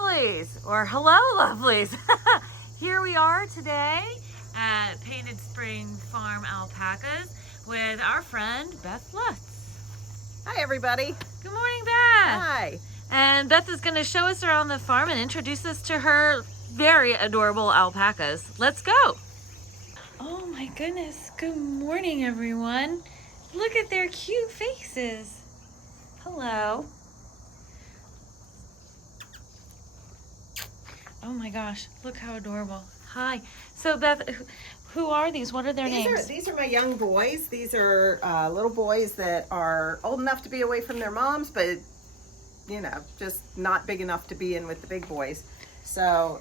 lovelies, or hello lovelies. Here we are today at Painted Spring Farm Alpacas with our friend Beth Lutz. Hi everybody. Good morning, Beth. Hi. And Beth is going to show us around the farm and introduce us to her very adorable alpacas. Let's go. Oh my goodness. Good morning, everyone. Look at their cute faces. Hello. Oh my gosh, look how adorable. Hi. So Beth, who are these? What are their names? These are my young boys. These are little boys that are old enough to be away from their moms, but you know, just not big enough to be in with the big boys. So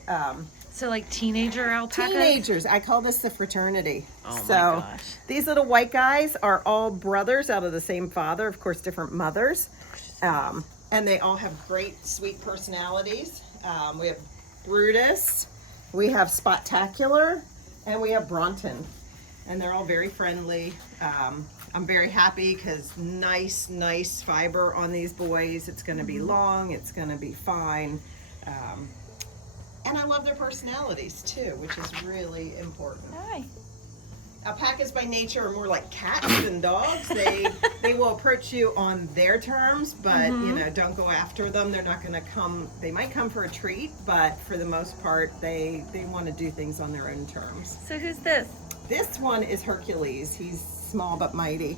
like teenager alpacas? Teenagers. I call this the fraternity. Oh my so gosh. These little white guys are all brothers out of the same father, of course, different mothers. And they all have great, sweet personalities. We have Brutus, we have Spotacular, and we have Bronton, and they're all very friendly. I'm very happy because nice fiber on these boys. It's going to be long, it's going to be fine, and I love their personalities too, which is really important. Hi. Alpacas by nature are more like cats than dogs. They will approach you on their terms, but you know, don't go after them. They're not going to come. They might come for a treat, but for the most part, they want to do things on their own terms. So who's this? This one is Hercules. He's small but mighty.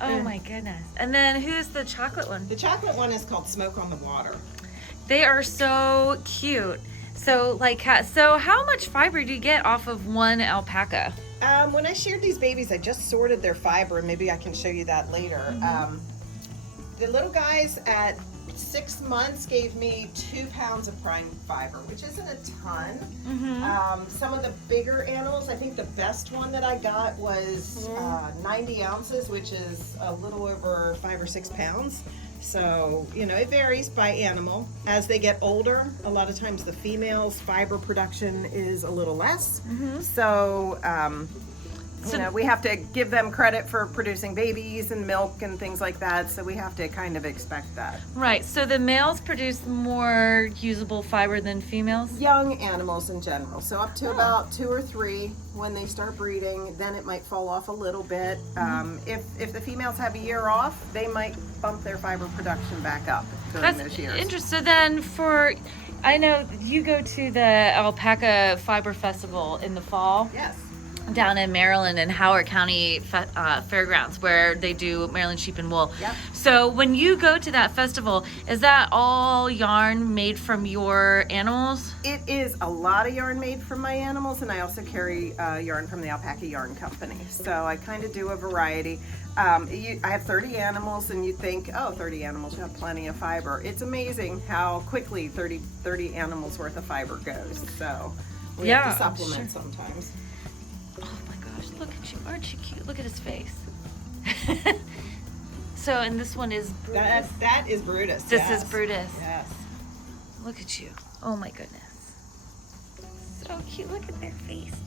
Oh my goodness. And then who's the chocolate one? The chocolate one is called Smoke on the Water. They are so cute. So so how much fiber do you get off of one alpaca? When I shared these babies, I just sorted their fiber, and maybe I can show you that later. The little guys at 6 months gave me 2 pounds of prime fiber, which isn't a ton. Some of the bigger animals, I think the best one that I got was 90 ounces, which is a little over 5 or 6 pounds. So, you know, it varies by animal. As they get older, a lot of times the females' fiber production is a little less. So, you know, we have to give them credit for producing babies and milk and things like that. So we have to kind of expect that. Right. So the males produce more usable fiber than females? Young animals in general. So up to about 2 or 3 when they start breeding, then it might fall off a little bit. If the females have a year off, they might bump their fiber production back up during those years. Interesting. So then I know you go to the Alpaca Fiber Festival in the fall. Yes. Down in Maryland and Howard County Fairgrounds, where they do Maryland sheep and wool. Yep. So when you go to that festival, is that all yarn made from your animals? It is a lot of yarn made from my animals, and I also carry yarn from the Alpaca Yarn Company. So I kind of do a variety. I have 30 animals, and you think, oh, 30 animals, you have plenty of fiber. It's amazing how quickly 30 animals worth of fiber goes. So we have to supplement sometimes. Oh my gosh, look at you. Aren't you cute? Look at his face. So, and this one is Brutus? That is Brutus. This is Brutus. Yes. Look at you. Oh my goodness. So cute. Look at their faces.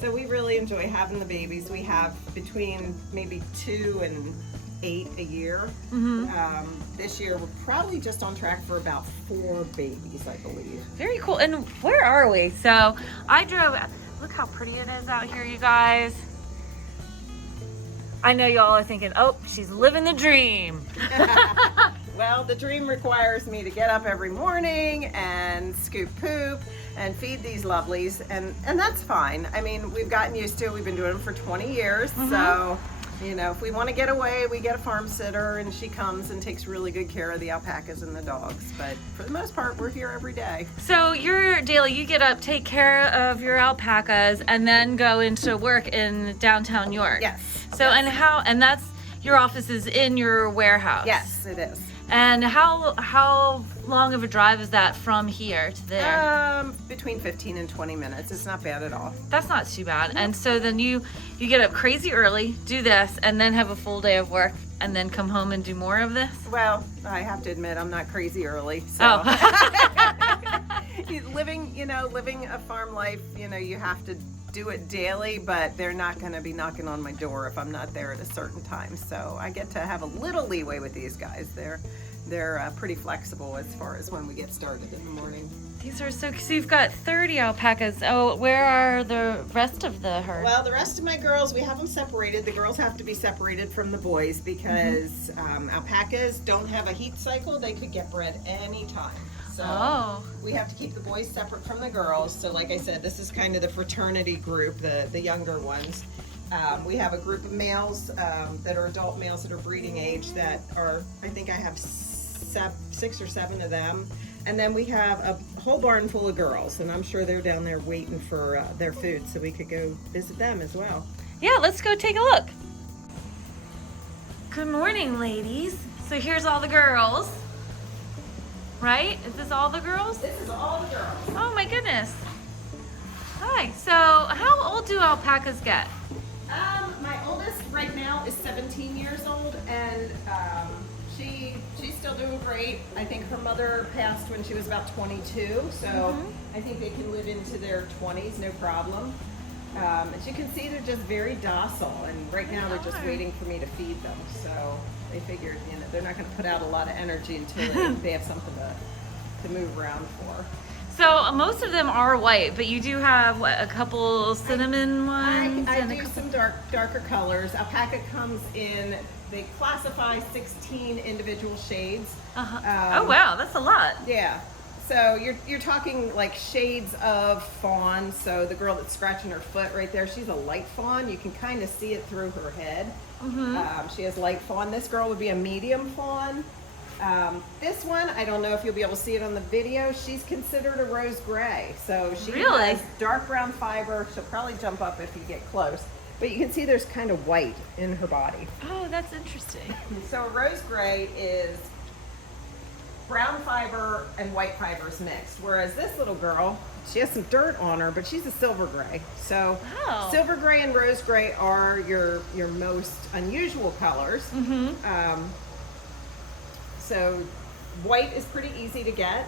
So we really enjoy having the babies. We have between maybe 2 and 8 a year. This year we're probably just on track for about 4 babies, I believe. Very cool. And where are we? So I drove. Look how pretty it is out here, you guys. I know y'all are thinking, oh, she's living the dream. Well, the dream requires me to get up every morning and scoop poop and feed these lovelies, and that's fine. I mean, we've gotten used to it. We've been doing it for 20 years, so you know, if we want to get away, we get a farm sitter, and she comes and takes really good care of the alpacas and the dogs. But for the most part, we're here every day. So your daily, you get up, take care of your alpacas, and then go into work in downtown York. Yes. So yes. And that's your office is in your warehouse. Yes, it is. And how long of a drive is that from here to there? Between 15 and 20 minutes. It's not bad at all. That's not too bad. And so then you get up crazy early, do this, and then have a full day of work, and then come home and do more of this? Well, I have to admit I'm not crazy early. So. Oh. living a farm life, you know, you have to do it daily, but they're not going to be knocking on my door if I'm not there at a certain time. So I get to have a little leeway with these guys. They're pretty flexible as far as when we get started in the morning. These are so you've got 30 alpacas. Oh, where are the rest of the herd? Well, the rest of my girls, we have them separated. The girls have to be separated from the boys because alpacas don't have a heat cycle. They could get bred anytime. So we have to keep the boys separate from the girls. So like I said, this is kind of the fraternity group, the younger ones. We have a group of males that are adult males that are breeding age that are, I think I have 6 or 7 of them. And then we have a whole barn full of girls, and I'm sure they're down there waiting for their food, so we could go visit them as well. Yeah, let's go take a look. Good morning, ladies. So here's all the girls, right? Is this all the girls? This is all the girls. Oh my goodness. Hi. So how old do alpacas get? My oldest right now is 17 years old, and she's still doing great. I think her mother passed when she was about 22, so I think they can live into their 20s, no problem. As you can see, they're just very docile, and right now they're just waiting for me to feed them. So they figured, they're not going to put out a lot of energy until they have something to move around for. So most of them are white, but you do have a couple cinnamon ones? I do some darker colors. Alpaca comes in, they classify 16 individual shades. Oh wow, that's a lot. Yeah. So you're talking like shades of fawn. So the girl that's scratching her foot right there, she's a light fawn. You can kind of see it through her head. She has light fawn. This girl would be a medium fawn. This one, I don't know if you'll be able to see it on the video. She's considered a rose gray. So she has dark brown fiber. She'll probably jump up if you get close. But you can see there's kind of white in her body. Oh, that's interesting. So a rose gray is brown fiber and white fibers mixed. Whereas this little girl, she has some dirt on her, but she's a silver gray. So silver gray and rose gray are your most unusual colors. So white is pretty easy to get.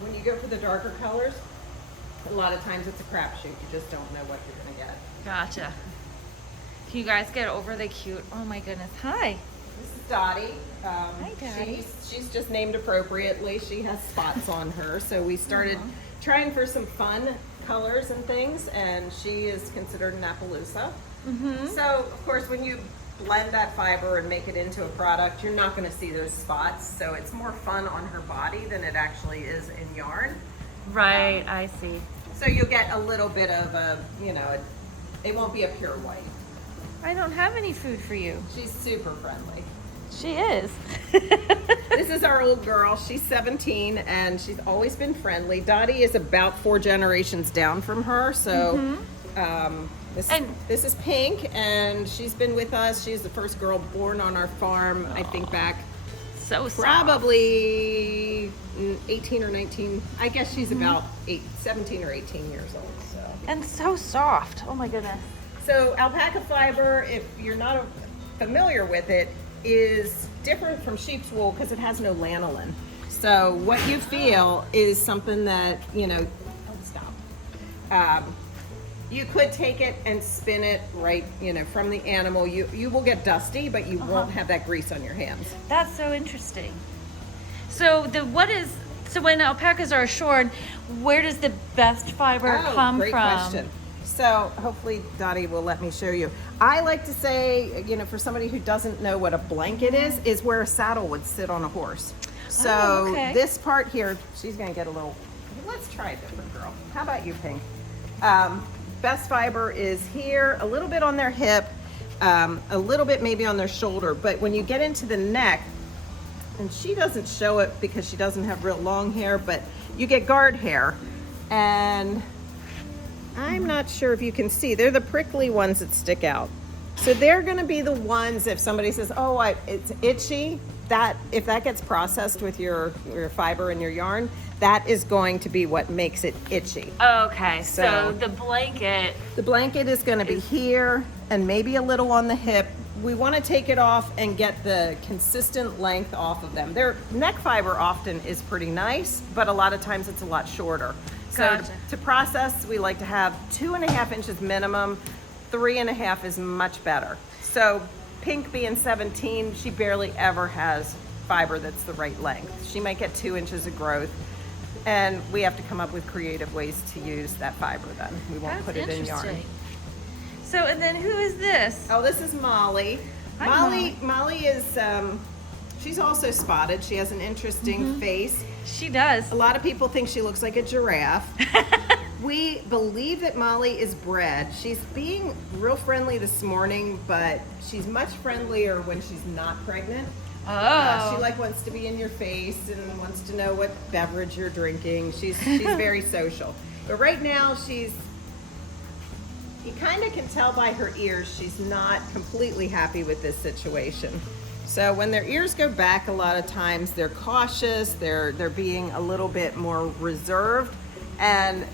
When you go for the darker colors, a lot of times it's a crapshoot. You just don't know what you're going to get. Gotcha. Can you guys get over the cute? Oh my goodness. Hi. This is Dottie. Hi, Dottie. She's just named appropriately. She has spots on her. So we started trying for some fun colors and things, and she is considered an Appaloosa. So, of course, when you blend that fiber and make it into a product, you're not going to see those spots. So it's more fun on her body than it actually is in yarn. Right, I see. So you'll get a little bit of it won't be a pure white. I don't have any food for you. She's super friendly. She is. This is our old girl. She's 17 and she's always been friendly. Dottie is about 4 generations down from her. So this is Pink, and she's been with us. She's the first girl born on our farm, I think back probably 18 or 19. I guess she's about 17 or 18 years old. So. And so soft. Oh my goodness. So alpaca fiber, if you're not familiar with it, is different from sheep's wool because it has no lanolin. So what you feel is something that, you could take it and spin it right, from the animal. You will get dusty, but you won't have that grease on your hands. That's so interesting. So when alpacas are shorn, where does the best fiber come great from? Question. So hopefully Dottie will let me show you. I like to say, for somebody who doesn't know what a blanket is where a saddle would sit on a horse. So this part here, she's gonna get a little, let's try a different girl. How about you, Pink? Best fiber is here, a little bit on their hip, a little bit maybe on their shoulder, but when you get into the neck, and she doesn't show it because she doesn't have real long hair, but you get guard hair, and I'm not sure if you can see, they're the prickly ones that stick out. So they're gonna be the ones, if somebody says, it's itchy, that if that gets processed with your fiber and your yarn, that is going to be what makes it itchy. Okay, so the blanket. The blanket is gonna be here and maybe a little on the hip. We wanna take it off and get the consistent length off of them. Their neck fiber often is pretty nice, but a lot of times it's a lot shorter. So Gotcha. to process, we like to have 2.5 inches minimum. 3.5 is much better. So Pink being 17, she barely ever has fiber that's the right length. She might get 2 inches of growth, and we have to come up with creative ways to use that fiber then. We won't That's put it in yarn. interesting. So, and then who is this? Oh, this is Molly. Hi, Molly is, she's also spotted. She has an interesting face. She does. A lot of people think she looks like a giraffe. We believe that Molly is bred. She's being real friendly this morning, but she's much friendlier when she's not pregnant. Oh. She wants to be in your face and wants to know what beverage you're drinking. She's very social. But right now you kind of can tell by her ears she's not completely happy with this situation. So when their ears go back, a lot of times they're cautious, they're being a little bit more reserved, and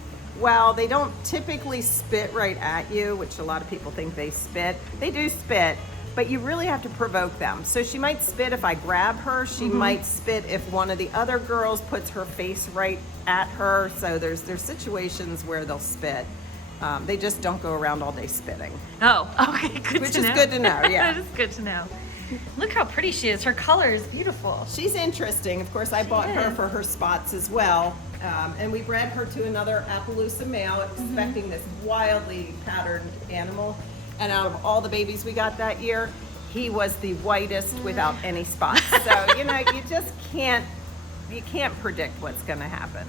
while they don't typically spit right at you, which a lot of people think they spit, they do spit, but you really have to provoke them. So she might spit if I grab her, she might spit if one of the other girls puts her face right at her. So there's situations where they'll spit. They just don't go around all day spitting. Oh, okay, good to know. Which is good to know, yeah. That is good to know. Look how pretty she is. Her color is beautiful. She's interesting. Of course, I bought her for her spots as well. And we bred her to another Appaloosa male, expecting this wildly patterned animal. And out of all the babies we got that year, he was the whitest without any spots. So, you just can't predict what's going to happen.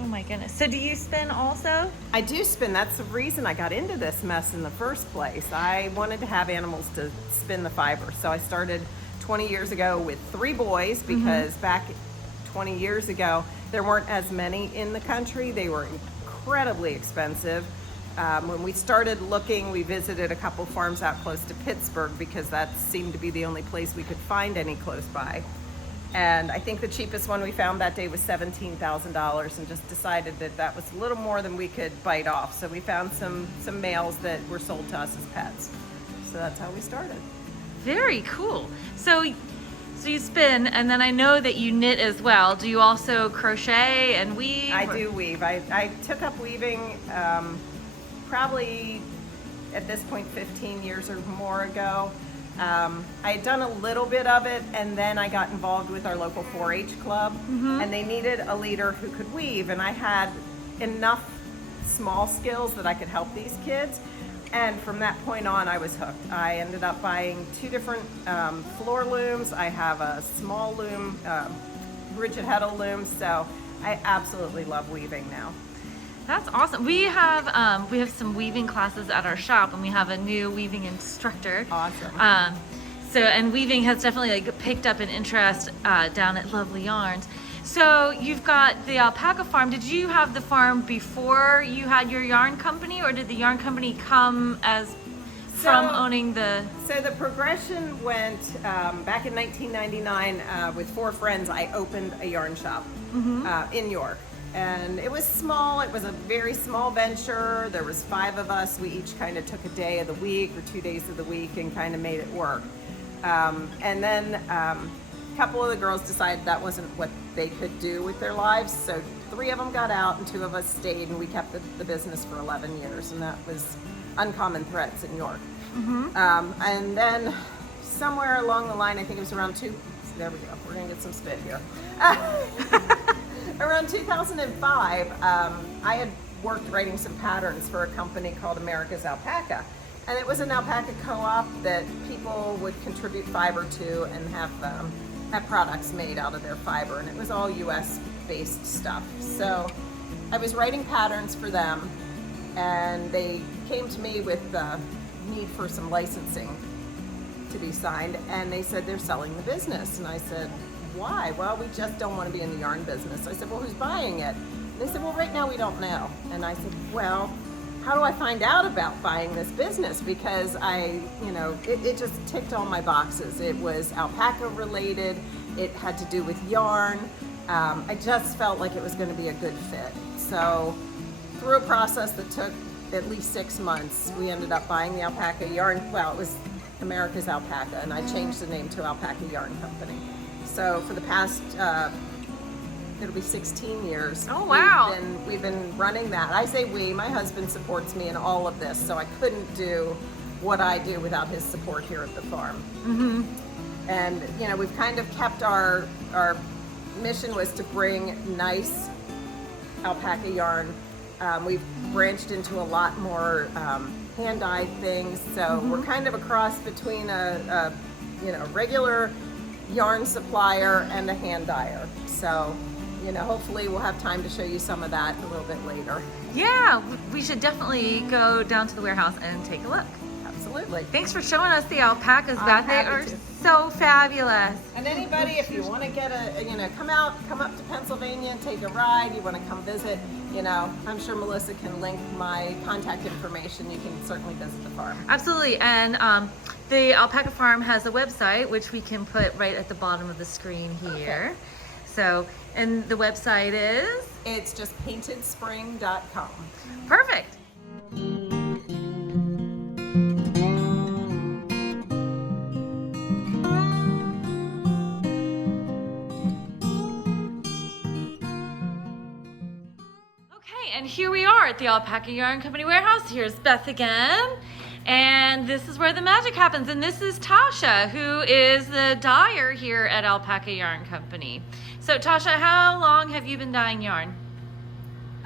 Oh my goodness. So do you spin also? I do spin. That's the reason I got into this mess in the first place. I wanted to have animals to spin the fiber. So I started 20 years ago with 3 boys because back 20 years ago, there weren't as many in the country. They were incredibly expensive. When we started looking, we visited a couple farms out close to Pittsburgh because that seemed to be the only place we could find any close by. And I think the cheapest one we found that day was $17,000, and just decided that was a little more than we could bite off. So we found some males that were sold to us as pets. So that's how we started. Very cool. So you spin, and then I know that you knit as well. Do you also crochet and weave? I do weave. I took up weaving probably at this point 15 years or more ago. I had done a little bit of it, and then I got involved with our local 4-H club, and they needed a leader who could weave, and I had enough small skills that I could help these kids. And from that point on, I was hooked. I ended up buying 2 different floor looms. I have a small loom, rigid heddle loom, so I absolutely love weaving now. That's awesome. We have some weaving classes at our shop, and we have a new weaving instructor. Awesome. And weaving has definitely picked up an interest down at Lovelyarns. So you've got the alpaca farm. Did you have the farm before you had your yarn company, or did the yarn company come from owning the? So the progression went back in 1999 with 4 friends. I opened a yarn shop in York. And it was small. It was a very small venture. There was 5 of us. We each kind of took a day of the week or 2 days of the week and kind of made it work. And then a couple of the girls decided that wasn't what they could do with their lives. So 3 of them got out and 2 of us stayed, and we kept the business for 11 years. And that was Uncommon Threads in York. And then somewhere along the line, I think it was around there we go. We're gonna get some spit here. Around 2005, I had worked writing some patterns for a company called America's Alpaca. And it was an alpaca co-op that people would contribute fiber to and have products made out of their fiber. And it was all US based stuff. So I was writing patterns for them, and they came to me with the need for some licensing to be signed. And they said they're selling the business. And I said, why? Well, we just don't want to be in the yarn business. I said, well, who's buying it? And they said, well, right now we don't know. And I said, well, how do I find out about buying this business? Because it just ticked all my boxes. It was alpaca related. It had to do with yarn. I just felt like it was going to be a good fit. So through a process that took at least 6 months, we ended up buying the alpaca yarn. Well, it was America's Alpaca, and I changed the name to Alpaca Yarn Company. So for the past it'll be 16 years. Oh, wow. We've been running that. I say we, my husband supports me in all of this, so I couldn't do what I do without his support here at the farm. Mm-hmm. And, you know, we've kind of kept our mission was to bring nice alpaca yarn. We've branched into a lot more hand-dyed things, so we're kind of a cross between a regular yarn supplier and a hand dyer. So, you know, hopefully we'll have time to show you some of that a little bit later. Yeah, we should definitely go down to the warehouse and take a look. Absolutely. Thanks for showing us the alpacas, Beth. They are happy to. so fabulous. And anybody, if you want to get come up to Pennsylvania and take a ride, you want to come visit, you know, I'm sure Melissa can link my contact information. You can certainly visit the farm. Absolutely. And the Alpaca Farm has a website, which we can put right at the bottom of the screen here. Okay. So, and the website is? It's just paintedspring.com. Perfect. And here we are at the Alpaca Yarn Company warehouse. Here's Beth again. And this is where the magic happens. And this is Tasha, who is the dyer here at Alpaca Yarn Company. So Tasha, how long have you been dyeing yarn?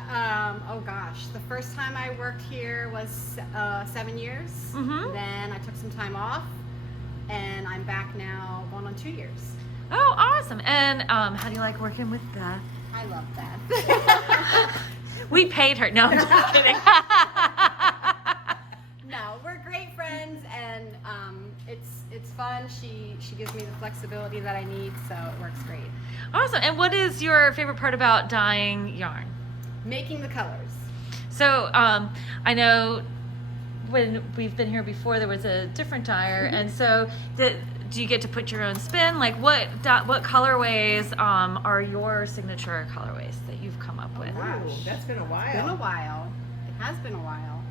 Oh gosh, the first time I worked here was 7 years. Mm-hmm. Then I took some time off, and I'm back now going on 2 years. Oh, awesome. And how do you like working with Beth? I love that. We paid her. No, I'm just kidding. No, we're great friends, and it's fun. She gives me the flexibility that I need, so it works great. Awesome. And what is your favorite part about dyeing yarn? Making the colors. So I know when we've been here before, there was a different dyer, and so do you get to put your own spin? Like what colorways are your signature colorways that you've come up with? Wow, that's been a while. It's been a while. It has been a while.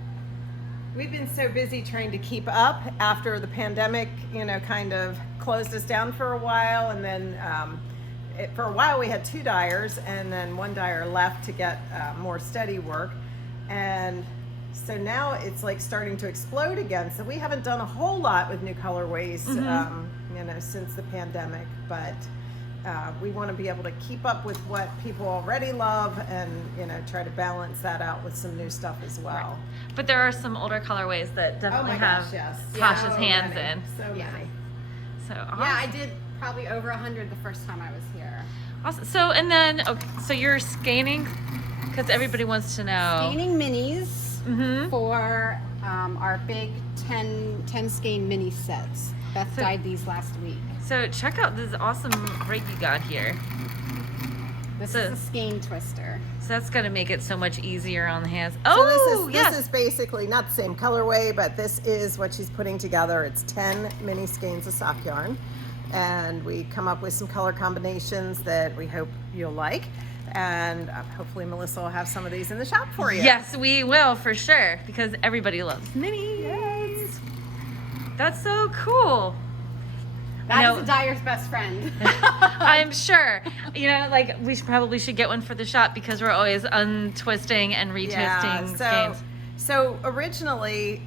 We've been so busy trying to keep up after the pandemic, you know, kind of closed us down for a while, and then for a while we had 2 dyers, and then 1 dyer left to get more steady work, and so now it's like starting to explode again. So we haven't done a whole lot with new colorways, you know, since the pandemic, but we want to be able to keep up with what people already love, and you know, try to balance that out with some new stuff as well. Right. But there are some older colorways that definitely have yes. Tasha's So hands many. in. So Yeah. many. So awesome. Yeah, I did probably over 100 the first time I was here. Awesome. So and then so you're skeinin, because everybody wants to know. Skeinin minis Mm-hmm. for our big 10 skein mini sets. Beth So- dyed these last week. So check out this awesome rig you got here. This So- is a skein twister. So that's going to make it so much easier on the hands. So Oh, this is basically not the same colorway, but this is what she's putting together. It's 10 mini skeins of sock yarn, and we come up with some color combinations that we hope you'll like, and hopefully Melissa will have some of these in the shop for you. Yes, we will for sure, because everybody loves minis. Yes. That's so cool. That know- is a dyer's best friend. I'm sure. You know, like we probably should get one for the shop, because we're always untwisting and retwisting skeins. So originally,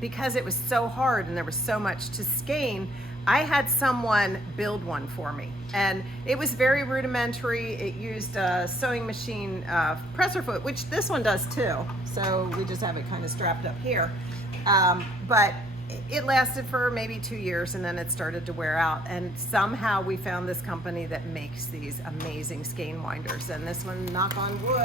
because it was so hard and there was so much to skein, I had someone build one for me, and it was very rudimentary. It used a sewing machine presser foot, which this one does too. So we just have it kind of strapped up here. But it lasted for maybe 2 years, and then it started to wear out. And somehow we found this company that makes these amazing skein winders. And this one, knock on wood,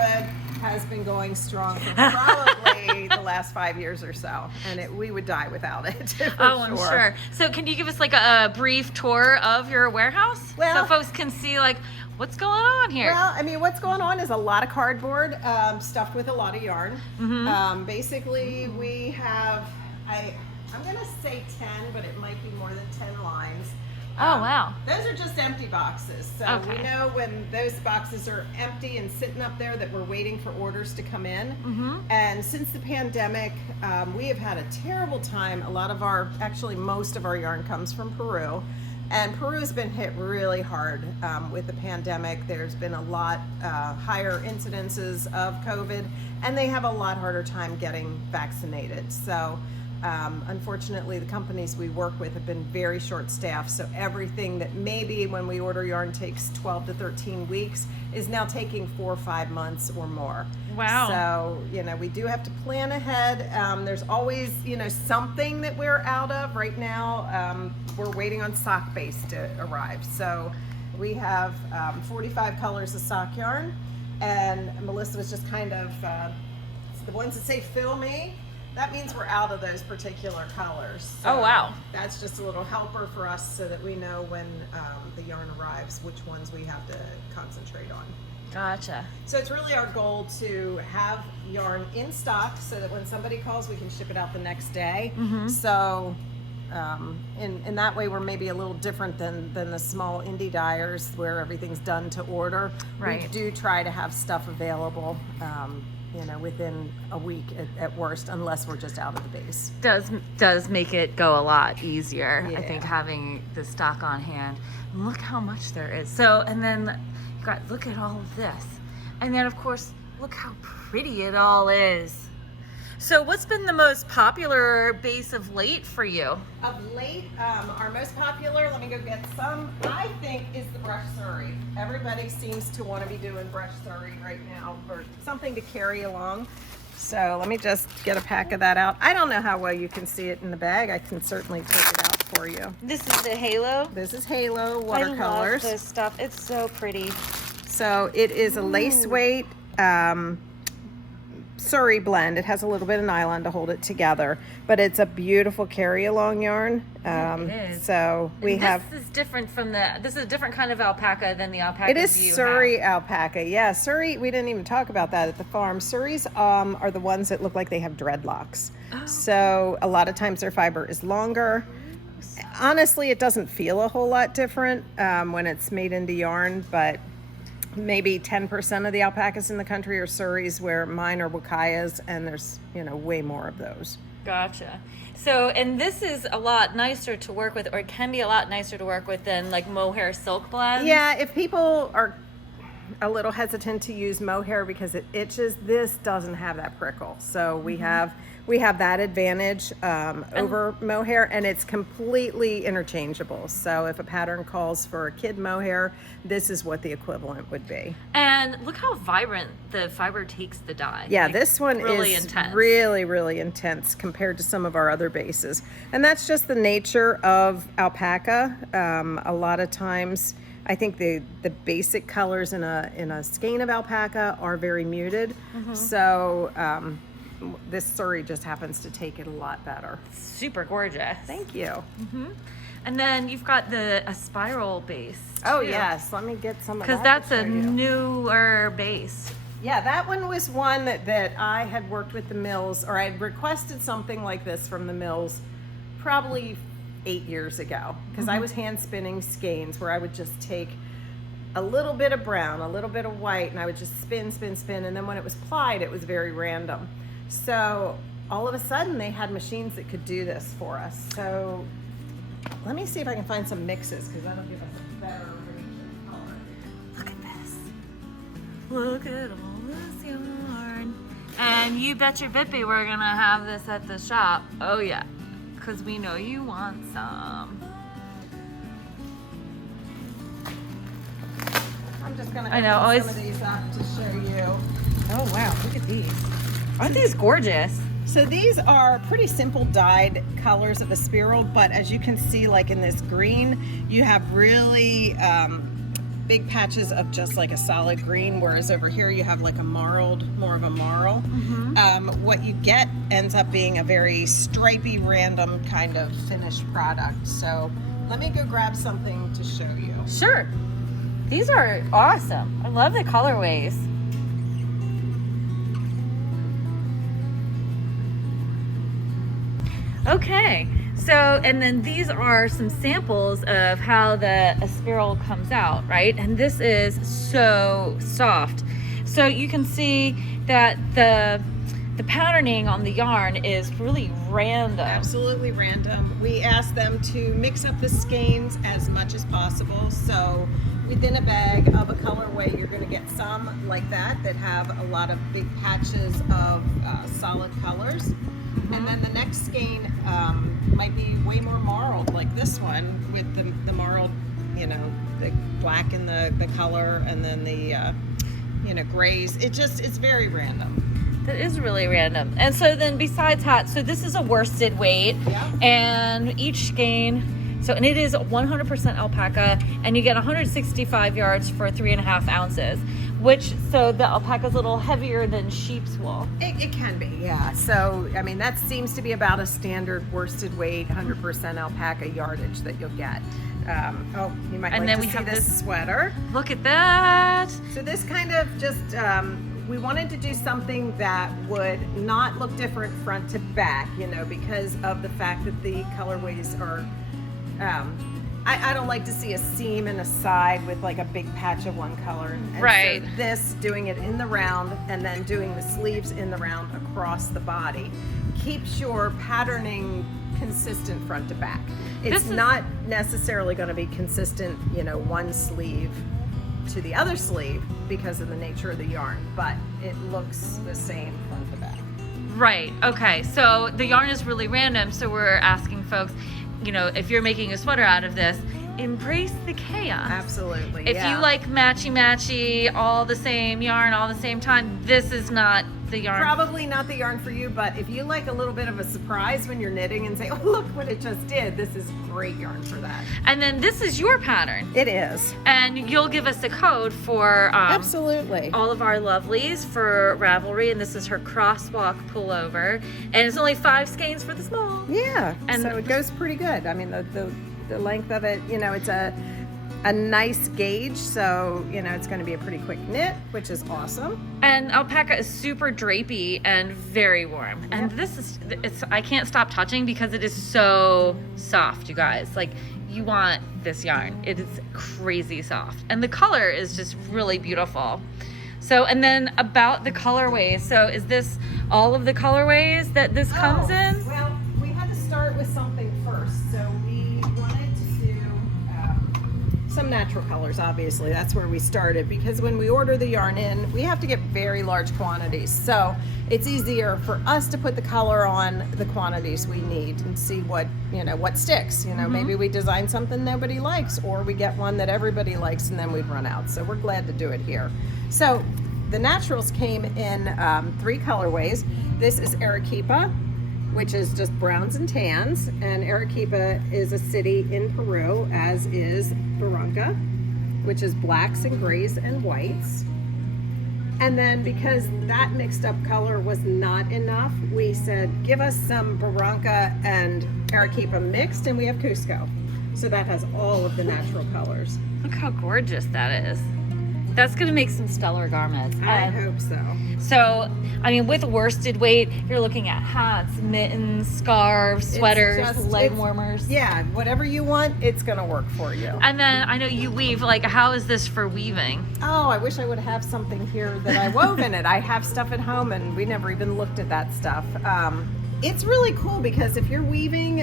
has been going strong for probably the last 5 years or so. And we would die without it. For Oh, I'm sure. So can you give us like a brief tour of your warehouse? Well- so folks can see like what's going on here. Well, I mean, what's going on is a lot of cardboard stuffed with a lot of yarn. Basically, we have, I'm going to say 10, but it might be more than 10 lines. Oh, wow. Those are just empty boxes. So Okay. we know when those boxes are empty and sitting up there that we're waiting for orders to come in. And since the pandemic, we have had a terrible time. Actually most of our yarn comes from Peru. And Peru's been hit really hard with the pandemic. There's been a lot higher incidences of COVID, and they have a lot harder time getting vaccinated. So unfortunately, the companies we work with have been very short-staffed, so everything that maybe when we order yarn takes 12 to 13 weeks is now taking 4 or 5 months or more. Wow. So, you know, we do have to plan ahead. There's always, you know, something that we're out of. Right now, we're waiting on sock base to arrive. So we have 45 colors of sock yarn, and Melissa was just kind of, the ones that say fill me, that means we're out of those particular colors. So Oh, wow. that's just a little helper for us so that we know when the yarn arrives, which ones we have to concentrate on. Gotcha. So it's really our goal to have yarn in stock so that when somebody calls, we can ship it out the next day. So in that way, we're maybe a little different than the small indie dyers where everything's done to order. Right. We do try to have stuff available, you know, within a week at worst, unless we're just out of the base. Does make it go a lot easier, I think, Yeah. having the stock on hand. Look how much there is. So, and then you got, look at all of this. And then, of course, look how pretty it all is. So what's been the most popular base of late for you? Of late, our most popular, let me go get some, I think, is the brush surrey. Everybody seems to want to be doing brush surrey right now for something to carry along. So let me just get a pack of that out. I don't know how well you can see it in the bag. I can certainly take it out for you. This is the Halo. This is Halo I watercolors. love this stuff. It's so pretty. So it is a lace weight surrey blend. It has a little bit of nylon to hold it together, but it's a beautiful carry along yarn. It is. So we have. This is different from this is a different kind of alpaca than the alpaca. It is Surrey alpaca. Yeah, Surrey, we didn't even talk about that at the farm. Surreys are the ones that look like they have dreadlocks. Oh. So a lot of times their fiber is longer. Honestly, it doesn't feel a whole lot different when it's made into yarn, but maybe 10% of the alpacas in the country are Surreys, where mine are Wakayas, and there's, you know, way more of those. Gotcha. So, and this is a lot nicer to work with, or it can be a lot nicer to work with than like mohair silk blends. Yeah, if people are a little hesitant to use mohair because it itches, this doesn't have that prickle. So we have that advantage over mohair, and it's completely interchangeable. So if a pattern calls for a kid mohair, this is what the equivalent would be. And look how vibrant the fiber takes the dye. Yeah, Like, this one really is intense. really, really intense compared to some of our other bases. And that's just the nature of alpaca. A lot of times, I think the basic colors in a skein of alpaca are very muted. So this Surrey just happens to take it a lot better. Super gorgeous. Thank you. And then you've got a spiral base. Oh too. yes, let me get some of that. Because that's to a show you. newer base. Yeah, that one was one that I had worked with the mills, or I had requested something like this from the mills probably 8 years ago, because I was hand spinning skeins where I would just take a little bit of brown, a little bit of white, and I would just spin, and then when it was plied, it was very random. So all of a sudden they had machines that could do this for us. So let me see if I can find some mixes, because that'll give us a better range of color. Look at this. Look at all this yarn. And you bet your bippy we're gonna have this at the shop. Oh yeah, because we know you want some. I'm just gonna I know, open always- some of these up to show you. Oh wow, look at these. Aren't these gorgeous? So these are pretty simple dyed colors of a spiral, but as you can see, like in this green, you have really big patches of just like a solid green, whereas over here you have like more of a marl. What you get ends up being a very stripy, random kind of finished product. So let me go grab something to show you. Sure. These are awesome. I love the colorways. Okay, so, and then these are some samples of how a spiral comes out, right? And this is so soft. So you can see that the patterning on the yarn is really random. Absolutely random. We ask them to mix up the skeins as much as possible. So within a bag of a colorway, you're going to get some like that have a lot of big patches of solid colors. And then the next skein might be way more marled, like this one with the marled, you know, the black in the color, and then the you know, grays. It's very random. That is really random. And so then besides hats, so this is a worsted weight, and each skein, so, and it is 100% alpaca, and you get 165 yards for 3.5 ounces, which, so the alpaca's a little heavier than sheep's wool. It can be, yeah. So, I mean, that seems to be about a standard worsted weight, 100% alpaca yardage that you'll get. Oh, you might And like then to we see have this sweater. Look at that. So this kind of just, we wanted to do something that would not look different front to back, you know, because of the fact that the colorways are, I don't like to see a seam in a side with like a big patch of one color. And Right. So this, doing it in the round and then doing the sleeves in the round across the body, keeps your patterning consistent front to back. It's not necessarily going to be consistent, you know, one sleeve to the other sleeve because of the nature of the yarn, but it looks the same front to back. Right, okay, so the yarn is really random, so we're asking folks, you know, if you're making a sweater out of this, embrace the chaos. Absolutely. If you like matchy, all the same yarn, all the same time, this is not the yarn. Probably not the yarn for you, but if you like a little bit of a surprise when you're knitting and say, oh, look what it just did, this is great yarn for that. And then this is your pattern. It is. And you'll give us a code for Absolutely. all of our lovelies for Ravelry, and this is her crosswalk pullover, and it's only 5 skeins for the small. Yeah, And so it goes pretty good. I mean, the length of it, you know, it's a nice gauge, so, you know, it's going to be a pretty quick knit, which is awesome. And alpaca is super drapey and very warm. And this is, I can't stop touching because it is so soft, you guys. Like, you want this yarn. It is crazy soft. And the color is just really beautiful. So, and then about the colorways. So is this all of the colorways that this comes in? Well, we had to start with something first. So we wanted to do some natural colors, obviously. That's where we started, because when we order the yarn in, we have to get very large quantities. So it's easier for us to put the color on the quantities we need and see what, you know, what sticks. You know, maybe we design something nobody likes, or we get one that everybody likes and then we'd run out. So we're glad to do it here. So the naturals came in 3 colorways. This is Arequipa, which is just browns and tans. And Arequipa is a city in Peru, as is Barranca, which is blacks and grays and whites. And then because that mixed up color was not enough, we said, give us some Barranca and Arequipa mixed, and we have Cusco. So that has all of the natural colors. Look how gorgeous that is. That's gonna make some stellar garments. I hope so. So, I mean, with worsted weight, you're looking at hats, mittens, scarves, sweaters, leg warmers. Yeah, whatever you want, it's gonna work for you. And then I know you weave, like, how is this for weaving? Oh, I wish I would have something here that I wove in it. I have stuff at home and we never even looked at that stuff. It's really cool because if you're weaving,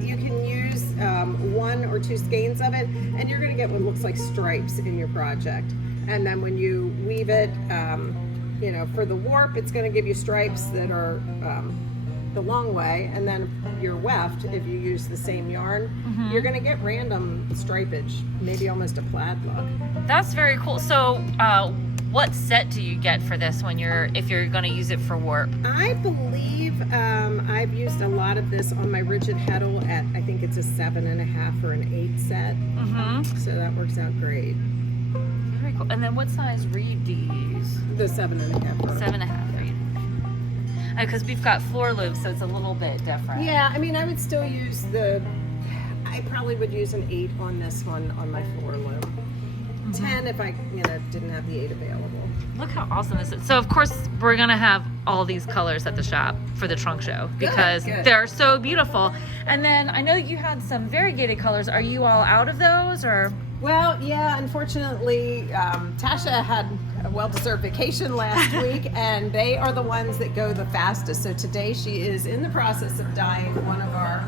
you can use 1 or 2 skeins of it, and you're going to get what looks like stripes in your project. And then when you weave it, you know, for the warp, it's going to give you stripes that are the long way, and then your weft, if you use the same yarn, you're going to get random stripage, maybe almost a plaid look. That's very cool. So, what set do you get for this when if you're going to use it for warp? I believe I've used a lot of this on my rigid heddle at, I think it's a 7.5 or an 8 set. So that works out great. Very cool. And then what size reed do you use? The 7.5. 7.5 reed. Because we've got floor loops, so it's a little bit different. Yeah, I mean, I would still use I probably would use an 8 on this one on my floor loom. 10 if I, you know, didn't have the 8 available. Look how awesome this is. So of course we're gonna have all these colors at the shop for the trunk show because they're so beautiful. And then I know you had some variegated colors. Are you all out of those, or? Well, yeah, unfortunately, Tasha had a well-deserved vacation last week, and they are the ones that go the fastest. So today she is in the process of dyeing one of our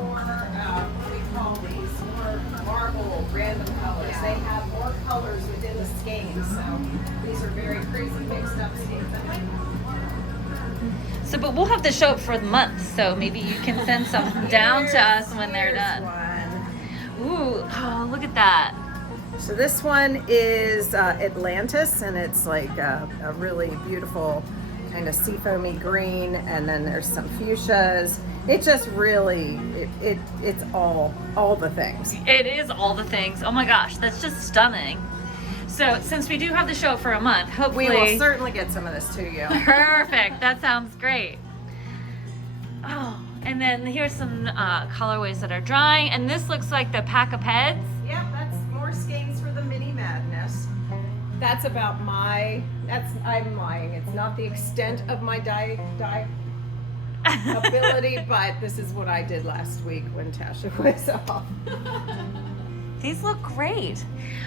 what do we call these? More marble random colors. They have more colors within the skeins, so these are very crazy mixed up skeins. So, but we'll have to show up for the month, so maybe you can send some down to us when they're done. Ooh, oh, look at that. So this one is Atlantis, and it's like a really beautiful kind of seafoamy green, and then there's some fuchsias. It just really, it's all the things. It is all the things. Oh my gosh, that's just stunning. So since we do have the show for a month, hopefully we will certainly get some of this to you. Perfect. That sounds great. Oh, and then here's some colorways that are drying, and this looks like the pack of heads. Yep, that's more skeins for the mini madness. That's about I'm lying. It's not the extent of my dye ability, but this is what I did last week when Tasha was off. These look great.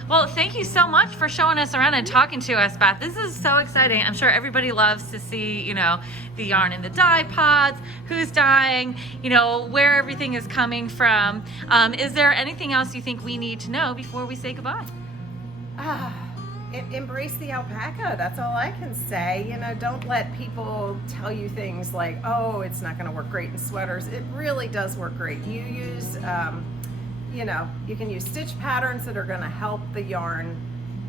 Well, thank you so much for showing us around and talking to us, Beth. This is so exciting. I'm sure everybody loves to see, you know, the yarn in the dye pods, who's dyeing, you know, where everything is coming from. Is there anything else you think we need to know before we say goodbye? Embrace the alpaca. That's all I can say. You know, don't let people tell you things like, oh, it's not going to work great in sweaters. It really does work great. You use, you know, you can use stitch patterns that are going to help the yarn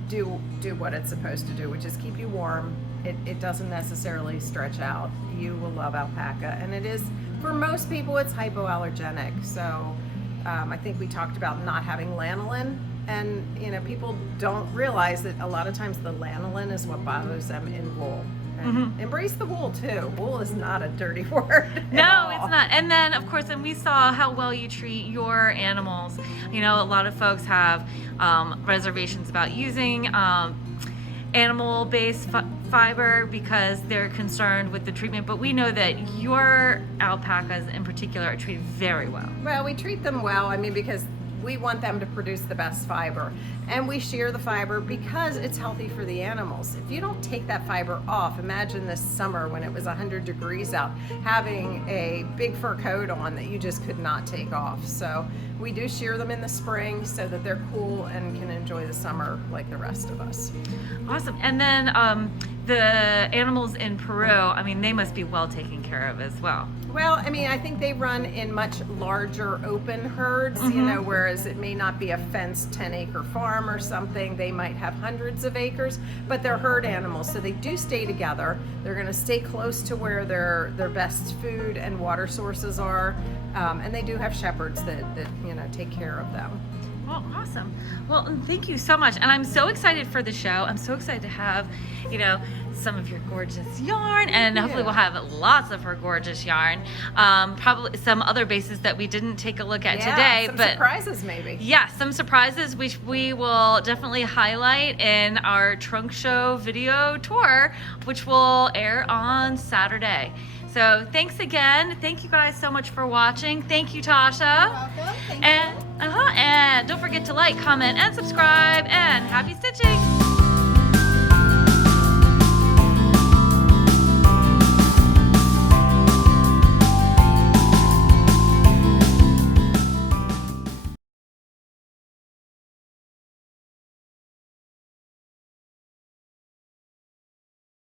do what it's supposed to do, which is keep you warm. It doesn't necessarily stretch out. You will love alpaca, and it is, for most people, it's hypoallergenic. So I think we talked about not having lanolin, and you know, people don't realize that a lot of times the lanolin is what bothers them in wool. And embrace the wool too. Wool is not a dirty word. No, it's not. And then, of course, and we saw how well you treat your animals. You know, a lot of folks have reservations about using animal-based fiber because they're concerned with the treatment. But we know that your alpacas in particular are treated very well. Well, we treat them well. I mean, because we want them to produce the best fiber, and we shear the fiber because it's healthy for the animals. If you don't take that fiber off, imagine this summer when it was 100 degrees out, having a big fur coat on that you just could not take off. So we do shear them in the spring so that they're cool and can enjoy the summer like the rest of us. Awesome. And then the animals in Peru, I mean, they must be well taken care of as well. Well, I mean, I think they run in much larger open herds, you know, whereas it may not be a fenced 10-acre farm or something. They might have hundreds of acres, but they're herd animals, so they do stay together. They're going to stay close to where their best food and water sources are, and they do have shepherds that you know, take care of them. Well, awesome. Well, thank you so much. And I'm so excited for the show. I'm so excited to have, you know, some of your gorgeous yarn, and hopefully we'll have lots of her gorgeous yarn. Probably some other bases that we didn't take a look at today. Some but surprises maybe. Yeah, some surprises which we will definitely highlight in our trunk show video tour, which will air on Saturday. So thanks again. Thank you guys so much for watching. Thank you, Tasha. You're welcome. Thank you. And don't forget to like, comment, and subscribe, and happy stitching.